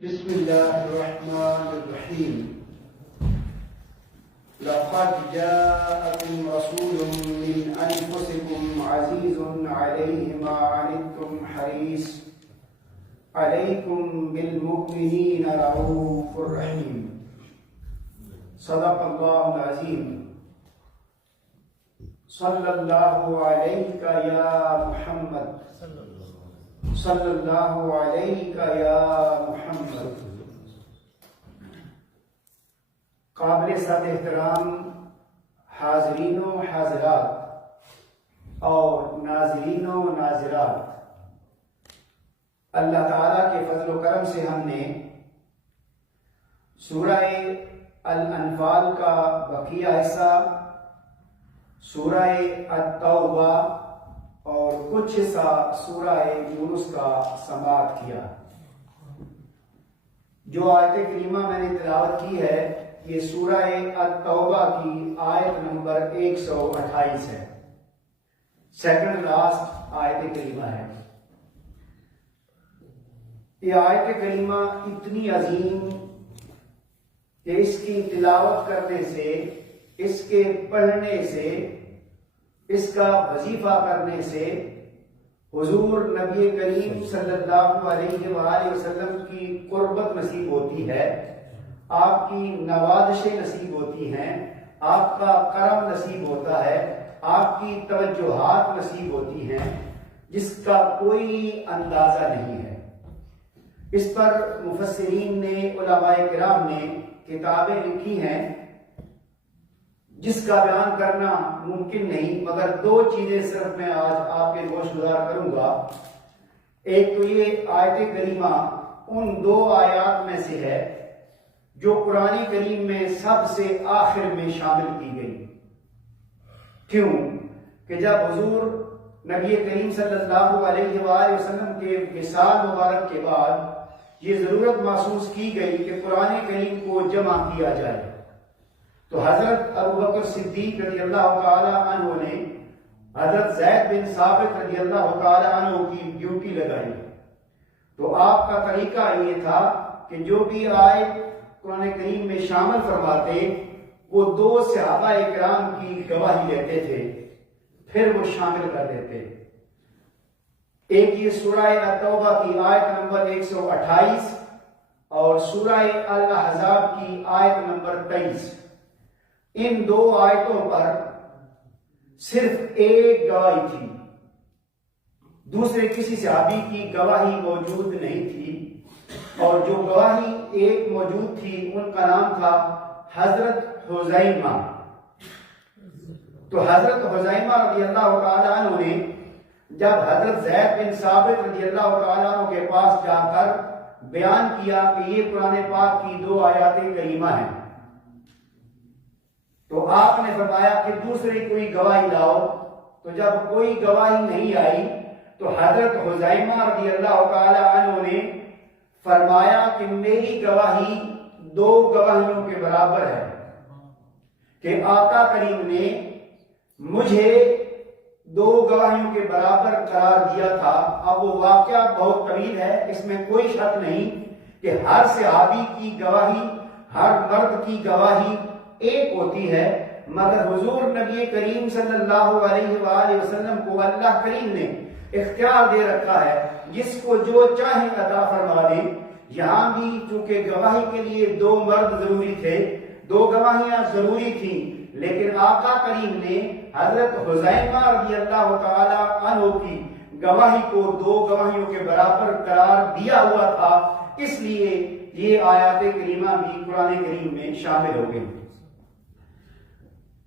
بسم الله الرحمن الرحيم. لقد جاءكم رسول من أنفسكم عزيز عليه ما عنتم حريص عليكم بالمؤمنين رؤوف رحيم. صدق الله العظيم. صلى الله عليك يا محمد صلی اللہ علیہ یا محمد. قابل صد احترام حاضرین و حاضرات اور ناظرین و ناظرات، اللہ تعالیٰ کے فضل و کرم سے ہم نے سورہ الانفال کا بقیہ حصہ، سورہ التوبہ اور کچھ حصہ سورہ یونس کا سماعت کیا. جو آیت کریمہ میں نے تلاوت کی ہے یہ سورہ التوبہ کی آیت نمبر 128 ہے، سیکنڈ لاسٹ آیت کریمہ ہے. یہ آیت کریمہ اتنی عظیم کہ اس کی تلاوت کرنے سے، اس کے پڑھنے سے، اس کا وظیفہ کرنے سے حضور نبی کریم صلی اللہ علیہ وآلہ وسلم کی قربت نصیب ہوتی ہے، آپ کی نوازشیں نصیب ہوتی ہیں، آپ کا کرم نصیب ہوتا ہے، آپ کی توجہات نصیب ہوتی ہیں جس کا کوئی اندازہ نہیں ہے. اس پر مفسرین نے، علماء کرام نے کتابیں لکھی ہیں جس کا بیان کرنا ممکن نہیں، مگر دو چیزیں صرف میں آج آپ کے گوش گزار کروں گا. ایک تو یہ آیت کریمہ ان دو آیات میں سے ہے جو قرآن کریم میں سب سے آخر میں شامل کی گئی. کیوں کہ جب حضور نبی کریم صلی اللہ علیہ وآلہ وسلم کے وصال مبارک کے بعد یہ ضرورت محسوس کی گئی کہ قرآن کریم کو جمع کیا جائے، تو حضرت ابوبکر صدیق رضی اللہ تعالی عنہ نے حضرت زید بن ثابت رضی اللہ تعالی عنہ کی ڈیوٹی لگائی. تو آپ کا طریقہ یہ تھا کہ جو بھی آیت قرآن کریم میں شامل فرماتے وہ دو صحابہ کرام کی گواہی لیتے تھے، پھر وہ شامل کر دیتے. ایک یہ سورہ التوبہ کی آیت نمبر 128 اور سورہ الاحزاب کی آیت نمبر 23. ان دو آیتوں پر صرف ایک گواہی تھی، دوسرے کسی صحابی کی گواہی موجود نہیں تھی، اور جو گواہی ایک موجود تھی ان کا نام تھا حضرت حذیمہ. تو حضرت حذیمہ رضی اللہ تعالیٰ عنہ نے جب حضرت زید بن ثابت رضی اللہ تعالیٰ عنہ کے پاس جا کر بیان کیا کہ یہ قرآن پاک کی دو آیات کریمہ ہیں، تو آپ نے فرمایا کہ دوسری کوئی گواہی لاؤ. تو جب کوئی گواہی نہیں آئی تو حضرت حذیمہ رضی اللہ تعالی عنہ نے فرمایا کہ میری گواہی دو گواہیوں کے برابر ہے کہ آقا کریم نے مجھے دو گواہیوں کے برابر قرار دیا تھا. اب وہ واقعہ بہت طویل ہے، اس میں کوئی شک نہیں کہ ہر صحابی کی گواہی، ہر مرد کی گواہی ایک ہوتی ہے، مگر حضور نبی کریم صلی اللہ علیہ وآلہ وسلم کو اللہ کریم نے اختیار دے رکھا ہے، جس کو جو چاہے عطا فرما دے. یہاں بھی چونکہ گواہی کے لیے دو مرد ضروری تھے، دو گواہیاں ضروری تھیں، لیکن آقا کریم نے حضرت حذیمہ رضی اللہ تعالی عنہ کی گواہی کو دو گواہیوں کے برابر قرار دیا ہوا تھا، اس لیے یہ آیات کریمہ بھی قرآن کریم میں شامل ہو گئی.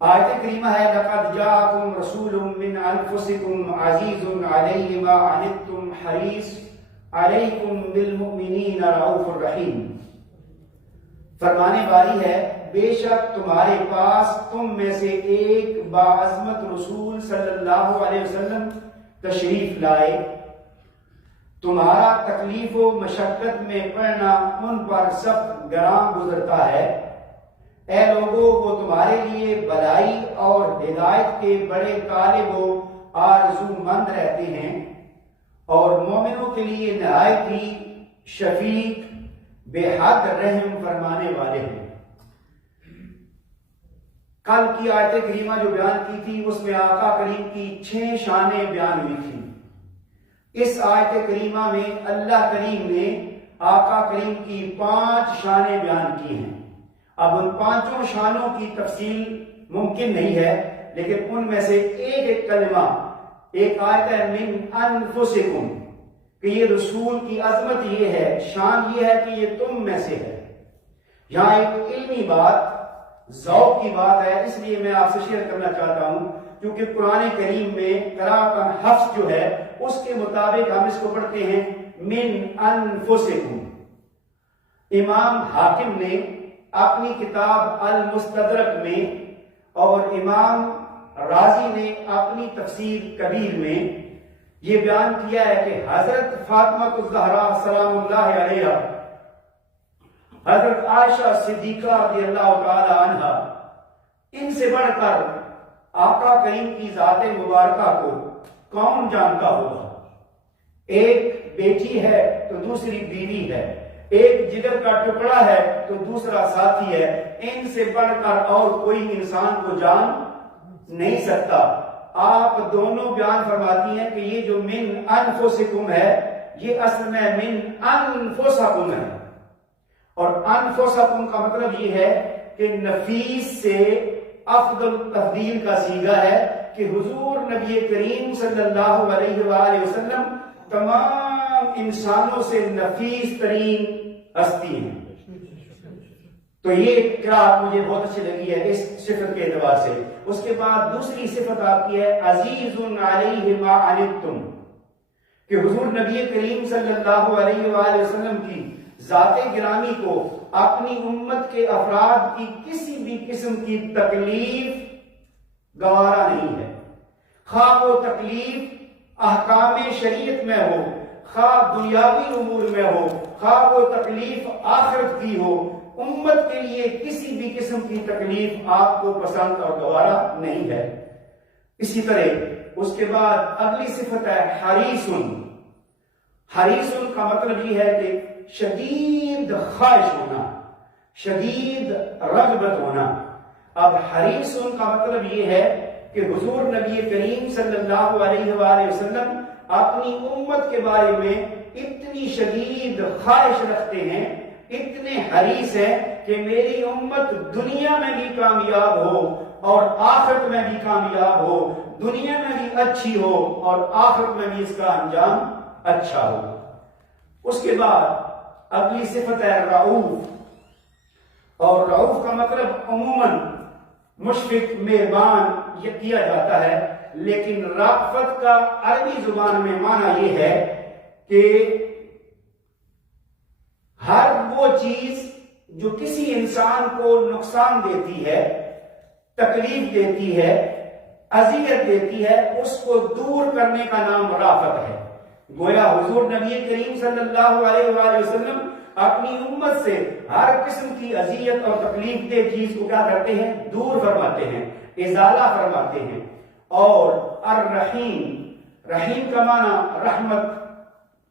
آیت کریمہ ہے لقد جاءکم رسول من انفسکم عزیز علیہ ما عنتم حریص علیکم بالمؤمنین رؤوف رحیم. فرمانے والی ہے بے شک تمہارے پاس تم میں سے ایک باعظمت رسول صلی اللہ علیہ وسلم تشریف لائے، تمہارا تکلیف و مشقت میں پڑنا ان پر سخت گراں گزرتا ہے. اے لوگوں وہ تمہارے لیے بھلائی اور ہدایت کے بڑے طالب و آرزو مند رہتے ہیں، اور مومنوں کے لیے نہایت ہی شفیق، بے حد رحم فرمانے والے ہیں۔ کل کی آیت کریمہ جو بیان کی تھی اس میں آقا کریم کی 6 شانیں بیان ہوئی تھی۔ اس آیت کریمہ میں اللہ کریم نے آقا کریم کی 5 شانیں بیان کی ہیں۔ اب ان 5 شانوں کی تفصیل ممکن نہیں ہے، لیکن ان میں سے ایک کلمہ، ایک آیت ہے من انفسکم، کہ یہ رسول کی عظمت یہ ہے، شان یہ ہے کہ یہ تم میں سے ہے۔ یہاں ایک علمی بات، ذوق کی بات ہے، اس لیے میں آپ سے شیئر کرنا چاہتا ہوں، کیونکہ قرآن کریم میں قراءت حفص جو ہے اس کے مطابق ہم اس کو پڑھتے ہیں من انفسکم۔ امام حاکم نے اپنی کتاب المستدرک میں اور امام رازی نے اپنی تفسیر کبیر میں یہ بیان کیا ہے کہ حضرت فاطمہ الزہرا سلام اللہ علیہا، حضرت عائشہ صدیقہ رضی اللہ تعالی عنہ، ان سے بڑھ کر آقا کریم کی ذات مبارکہ کو کون جانتا ہوگا؟ ایک بیٹی ہے تو دوسری بیوی ہے، ایک جگر کا ٹکڑا ہے تو دوسرا ساتھی ہے، ان سے بڑھ کر اور کوئی انسان کو جان نہیں سکتا۔ آپ دونوں بیان فرماتی ہیں کہ یہ جو من انفسکم ہے یہ اصل میں من انفسکم ہے، اور انفسکم کا مطلب یہ ہے کہ نفیس سے افضل تفضیل کا صیغہ ہے کہ حضور نبی کریم صلی اللہ علیہ وآلہ وسلم تمام انسانوں سے نفیس ترین ہستی ہیں۔ تو یہ قرأت مجھے بہت اچھی لگی ہے اس صفت کے اعتبار سے۔ اس کے بعد دوسری صفت آپ کی ہے عزیز علیہ ما عنتم، کہ حضور نبی کریم صلی اللہ علیہ وآلہ وسلم کی ذات گرامی کو اپنی امت کے افراد کی کسی بھی قسم کی تکلیف گوارا نہیں ہے، خواہ وہ تکلیف احکام شریعت میں ہو، خواہ دنیاوی امور میں ہو، خواہ وہ تکلیف آخرت کی ہو، امت کے لیے کسی بھی قسم کی تکلیف آپ کو پسند اور گوارا نہیں ہے۔ اسی طرح اس کے بعد اگلی صفت ہے حریصن۔ حریصن کا مطلب یہ ہے کہ شدید خواہش ہونا، شدید رغبت ہونا۔ اب حریصن کا مطلب یہ ہے کہ حضور نبی کریم صلی اللہ علیہ وآلہ وسلم اپنی امت کے بارے میں اتنی شدید خواہش رکھتے ہیں، اتنے حریص ہیں کہ میری امت دنیا میں بھی کامیاب ہو اور آخرت میں بھی کامیاب ہو، دنیا میں بھی اچھی ہو اور آخرت میں بھی اس کا انجام اچھا ہو۔ اس کے بعد اگلی صفت ہے رعوف، اور رعوف کا مطلب عموماً مشفق، مہربان یہ کیا جاتا ہے، لیکن رأفت کا عربی زبان میں معنی یہ ہے کہ ہر وہ چیز جو کسی انسان کو نقصان دیتی ہے، تکلیف دیتی ہے، اذیت دیتی ہے، اس کو دور کرنے کا نام رأفت ہے۔ گویا حضور نبی کریم صلی اللہ علیہ وآلہ وسلم اپنی امت سے ہر قسم کی اذیت اور تکلیف دہ چیز کو کیا کرتے ہیں؟ دور فرماتے ہیں، ازالہ فرماتے ہیں۔ اور الرحیم، رحیم کا معنی رحمت،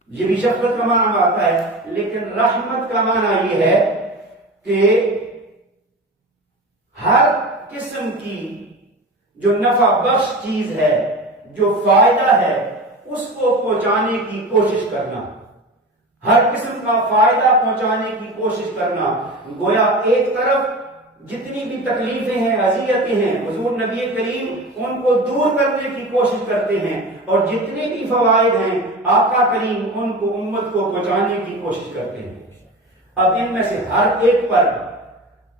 یہ بھی شفقت کا معنی آتا ہے، لیکن رحمت کا معنی یہ ہے کہ ہر قسم کی جو نفع بخش چیز ہے، جو فائدہ ہے، اس کو پہنچانے کی کوشش کرنا، ہر قسم کا فائدہ پہنچانے کی کوشش کرنا۔ گویا ایک طرف جتنی بھی تکلیفیں ہیں، اذیتیں ہیں، حضور نبی کریم ان کو دور کرنے کی کوشش کرتے ہیں، اور جتنے بھی فوائد ہیں آقا کریم ان کو امت کو پہنچانے کی کوشش کرتے ہیں۔ اب ان میں سے ہر ایک پر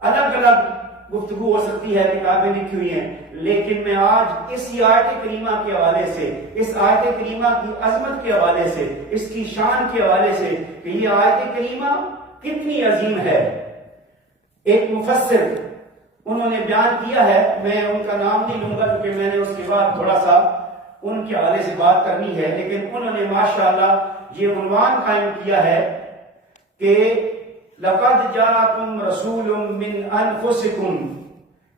الگ الگ گفتگو ہو سکتی ہے، کتابیں لکھی ہوئی ہیں، لیکن میں آج اس آیت کریمہ کے حوالے سے، اس آیت کریمہ کی عظمت کے حوالے سے، اس کی شان کے حوالے سے کہ یہ آیت کریمہ کتنی عظیم ہے، ایک مفسر انہوں نے بیان کیا ہے، میں ان کا نام نہیں لوں گا کیونکہ میں نے اس کے بعد تھوڑا سا ان کے حوالے سے بات کرنی ہے، لیکن انہوں نے ماشاءاللہ یہ عنوان قائم کیا ہے کہ لَقَدْ جَاءَكُمْ رَسُولٌ مِّنْ أَنفُسِكُمْ،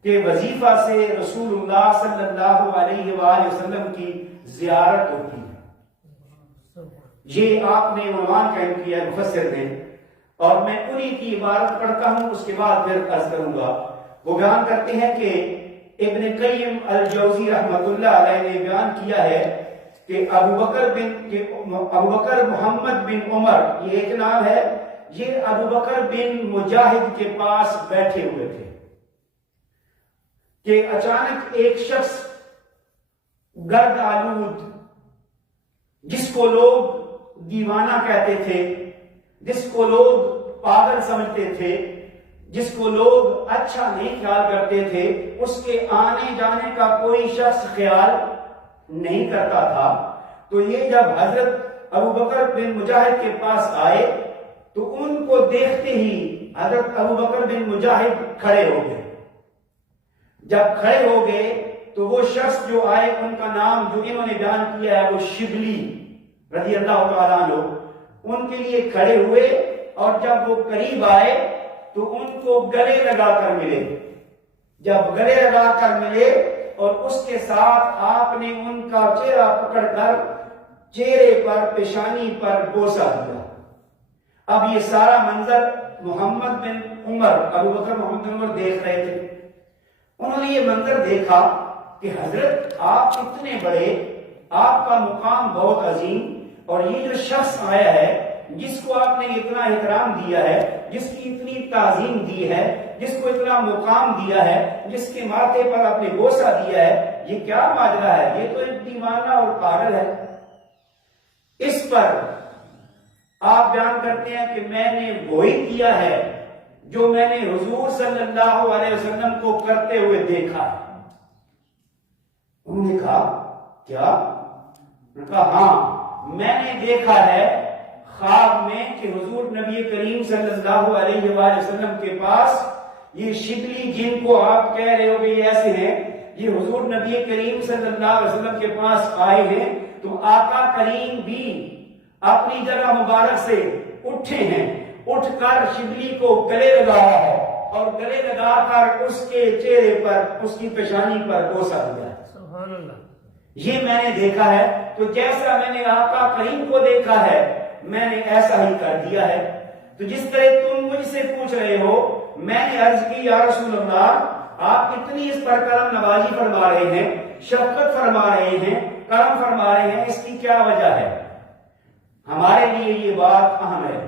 کہ وظیفہ سے رسول اللہ صلی اللہ علیہ وآلہ وسلم کی زیارت ہوتی ہے۔ یہ آپ نے عنوان قائم کیا ہے مفسر نے۔ اور میں انہی کی عبارت پڑھتا ہوں، اس کے بعد پھر عرض کروں گا۔ وہ بیان کرتے ہیں کہ ابن قیم الجوزی رحمۃ اللہ علیہ نے بیان کیا ہے کہ ابو بکر محمد بن عمر، یہ ایک نام ہے، یہ ابو بکر بن مجاہد کے پاس بیٹھے ہوئے تھے کہ اچانک ایک شخص گرد آلود، جس کو لوگ دیوانہ کہتے تھے، جس کو لوگ پاگل سمجھتے تھے، جس کو لوگ اچھا نہیں خیال کرتے تھے، اس کے آنے جانے کا کوئی شخص خیال نہیں کرتا تھا۔ تو یہ جب حضرت ابو بکر بن مجاہد کے پاس آئے تو ان کو دیکھتے ہی حضرت ابو بکر بن مجاہد کھڑے ہو گئے۔ جب کھڑے ہو گئے تو وہ شخص جو آئے، ان کا نام جو انہوں نے بیان کیا ہے وہ شبلی رضی اللہ تعالیٰ عنہ، ان کے لیے کھڑے ہوئے، اور جب وہ قریب آئے تو ان کو گلے لگا کر ملے۔ جب گلے لگا کر ملے اور اس کے ساتھ آپ نے ان کا چہرہ پکڑ کر چہرے پر، پیشانی پر بوسہ دیا۔ اب یہ سارا منظر محمد بن عمر، ابو بکر محمد بن عمر دیکھ رہے تھے۔ انہوں نے یہ منظر دیکھا کہ حضرت آپ اتنے بڑے، آپ کا مقام بہت عظیم، اور یہ جو شخص آیا ہے جس کو آپ نے اتنا احترام دیا ہے، جس کی اتنی تعظیم دی ہے، جس کو اتنا مقام دیا ہے، جس کے ماتھے پر آپ نے بوسہ دیا ہے، یہ کیا ماجرا ہے؟ یہ تو ایک دیوانہ اور پاگل ہے۔ اس پر آپ بیان کرتے ہیں کہ میں نے وہی کیا ہے جو میں نے حضور صلی اللہ علیہ وسلم کو کرتے ہوئے دیکھا ہے۔ انہوں نے کہا کیا؟ انہوں نے کہا ہاں، میں نے دیکھا ہے خواب میں کہ حضور نبی کریم صلی اللہ علیہ وآلہ وسلم کے پاس یہ شبلی جن کو آپ کہہ رہے ہو کہ یہ ایسے ہیں، یہ حضور نبی کریم صلی اللہ علیہ وسلم کے پاس آئے ہیں تو آقا کریم بھی اپنی جگہ مبارک سے اٹھے ہیں، اٹھ کر شبلی کو گلے لگایا ہے اور گلے لگا کر اس کے چہرے پر، اس کی پیشانی پر بوسہ دیا ہے۔ سبحان اللہ، یہ میں نے دیکھا ہے۔ تو جیسا میں نے آقا کریم کو دیکھا ہے میں نے ایسا ہی کر دیا ہے۔ تو جس طرح تم مجھ سے پوچھ رہے ہو، میں نے عرض کی یا رسول اللہ آپ اتنی اس پر کرم نوازی فرما رہے ہیں، شفقت فرما رہے ہیں، کرم فرما رہے ہیں، اس کی کیا وجہ ہے؟ ہمارے لیے یہ بات اہم ہے،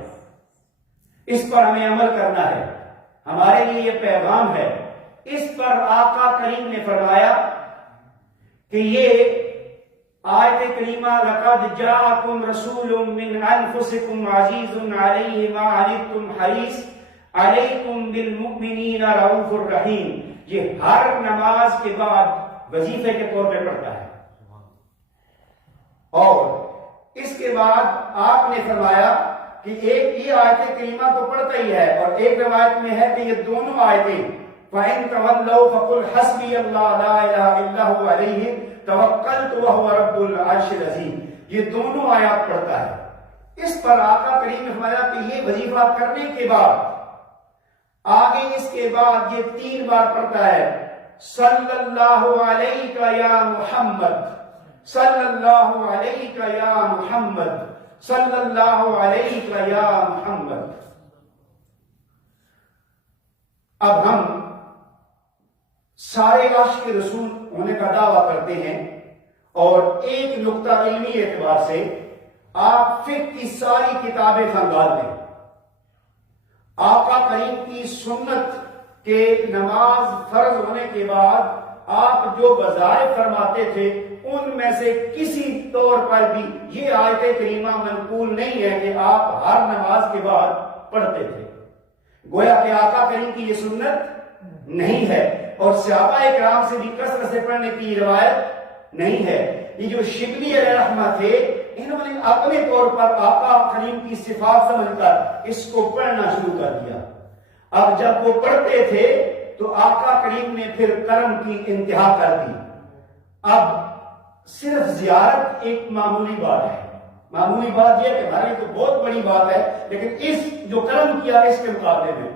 اس پر ہمیں عمل کرنا ہے، ہمارے لیے یہ پیغام ہے۔ اس پر آقا کریم نے فرمایا کہ یہ آیت کریمہ لقد جاءکم رسول من انفسکم عزیز علیہ ما عنتم حریص علیکم بالمؤمنین رؤوف الرحیم، یہ ہر نماز کے بعد وظیفے کے طور پہ پڑھتا ہے۔ اور اس کے بعد آپ نے فرمایا کہ ایک یہ آیت کریمہ تو پڑھتا ہی ہے، اور ایک روایت میں ہے کہ یہ دونوں آیتیں فَإِن تَوَلَّوْا فَقُلْ حَسْبِيَ اللَّهُ لَا إِلَٰهَ إِلَّا هُوَ عَلَيْهِ توکلت وهو رب العرش العظیم، یہ دونوں آیات پڑھتا ہے۔ اس پر آقا کریم نے فرمایا کہ یہ وظیفہ کرنے کے بعد آگے اس کے بعد یہ 3 بار پڑھتا ہے، صلی اللہ علیہ یا محمد، صلی اللہ علیہ یا محمد، صلی اللہ علیہ یا محمد۔ اب ہم سارے عاشق رسول ہونے کا دعویٰ کرتے ہیں، اور ایک نقطہ علمی اعتبار سے آپ فقہ کی ساری کتابیں کھنگال دیں، آقا کریم کی سنت کے نماز فرض ہونے کے بعد آپ جو وظائف فرماتے تھے ان میں سے کسی طور پر بھی یہ آیت کریمہ منقول نہیں ہے کہ آپ ہر نماز کے بعد پڑھتے تھے۔ گویا کہ آقا کریم کی یہ سنت نہیں ہے، اور صحابہ کرام سے بھی کثرت سے پڑھنے کی روایت نہیں ہے۔ یہ جو شبلی علیہ رحمہ تھے، انہوں نے اپنے طور پر آقا کریم کی صفات سمجھ کر اس کو پڑھنا شروع کر دیا۔ اب جب وہ پڑھتے تھے تو آقا کریم نے پھر کرم کی انتہا کر دی۔ اب صرف زیارت ایک معمولی بات ہے، معمولی بات یہ کہ ہماری تو بہت بڑی بات ہے، لیکن اس جو کرم کیا اس کے مقابلے میں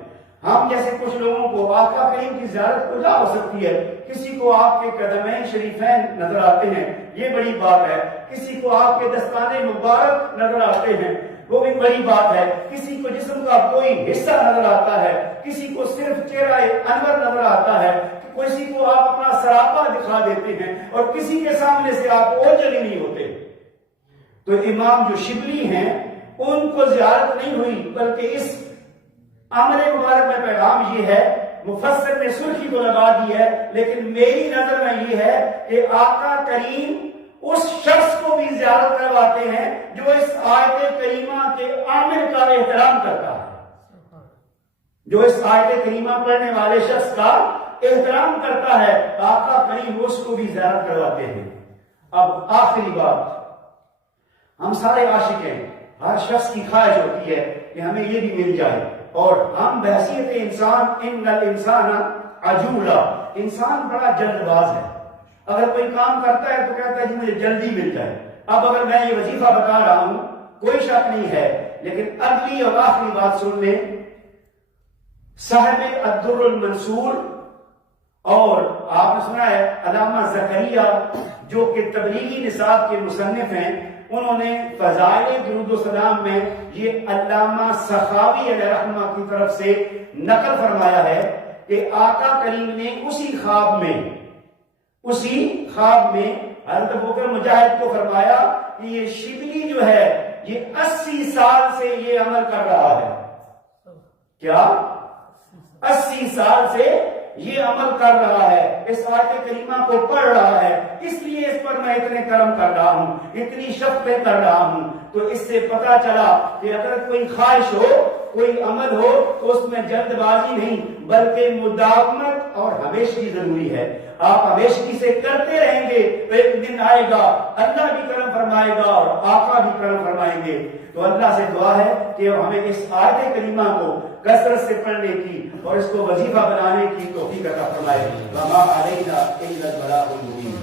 ہم جیسے کچھ لوگوں کو آقا کریم کی زیارت کجا ہو سکتی ہے؟ کسی کو آپ کے قدمین شریفین نظر آتے ہیں، یہ بڑی بات ہے، کسی کو آپ کے دستانے مبارک نظر آتے ہیں، وہ بھی بڑی بات ہے. کسی کو جسم کا کوئی حصہ نظر آتا ہے, کسی کو صرف چہرہ انور نظر آتا ہے, کسی کو آپ اپنا سراپا دکھا دیتے ہیں, اور کسی کے سامنے سے آپ اوجھل ہی نہیں ہوتے. تو امام جو شبلی ہیں ان کو زیارت نہیں ہوئی, بلکہ اس عمل مبارک میں پیغام یہ ہے, مفسر نے سرخی کو لگا دی ہے, لیکن میری نظر میں یہ ہے کہ آقا کریم اس شخص کو بھی زیارت کرواتے ہیں جو اس آیت کریمہ کے عامل کا احترام کرتا ہے, جو اس آیت کریمہ پڑھنے والے شخص کا احترام کرتا ہے. آقا کریم اس کو بھی زیارت کرواتے ہیں. اب آخری بات, ہم سارے عاشق ہیں, ہر شخص کی خواہش ہوتی ہے کہ ہمیں یہ بھی مل جائے, اور ہم بحثیت انسان, ان الانسان عجولا, انسان بڑا جلد باز ہے. اگر کوئی کام کرتا ہے تو کہتا ہے جی مجھے جلدی مل جائے. اب اگر میں یہ وظیفہ بتا رہا ہوں کوئی شک نہیں ہے, لیکن اگلی اور آخری بات سن لیں. صاحب الدر المنصور, اور آپ نے سنا ہے علامہ زکریا جو کہ تبلیغی نصاب کے مصنف ہیں, انہوں نے فضائل درود و سلام میں یہ علامہ سخاوی علیہ رحمہ کی طرف سے نقل فرمایا ہے کہ آقا کریم نے اسی خواب میں حضرت ابوبکر مجاہد کو فرمایا کہ یہ شبلی جو ہے یہ 80 سال سے یہ عمل کر رہا ہے. کیا 80 سال سے یہ عمل کر رہا ہے, اس آیت کریمہ کو پڑھ رہا ہے, اس لیے اس پر میں اتنے کرم کر رہا ہوں, اتنی شفقت کر رہا ہوں. تو اس سے پتا چلا کہ اگر کوئی خواہش ہو, کوئی عمل ہو, تو اس میں جلد بازی نہیں بلکہ مداومت اور ہمیشگی ضروری ہے. آپ ہمیشگی سے کرتے رہیں گے تو ایک دن آئے گا اللہ بھی کرم فرمائے گا اور آقا بھی کرم فرمائیں گے. تو اللہ سے دعا ہے کہ ہمیں اس آیت کریمہ کو کثرت سے پڑھنے کی اور اس کو وظیفہ بنانے کی توفیق عطا فرمائے. وما علینا الا البلاغ المبین.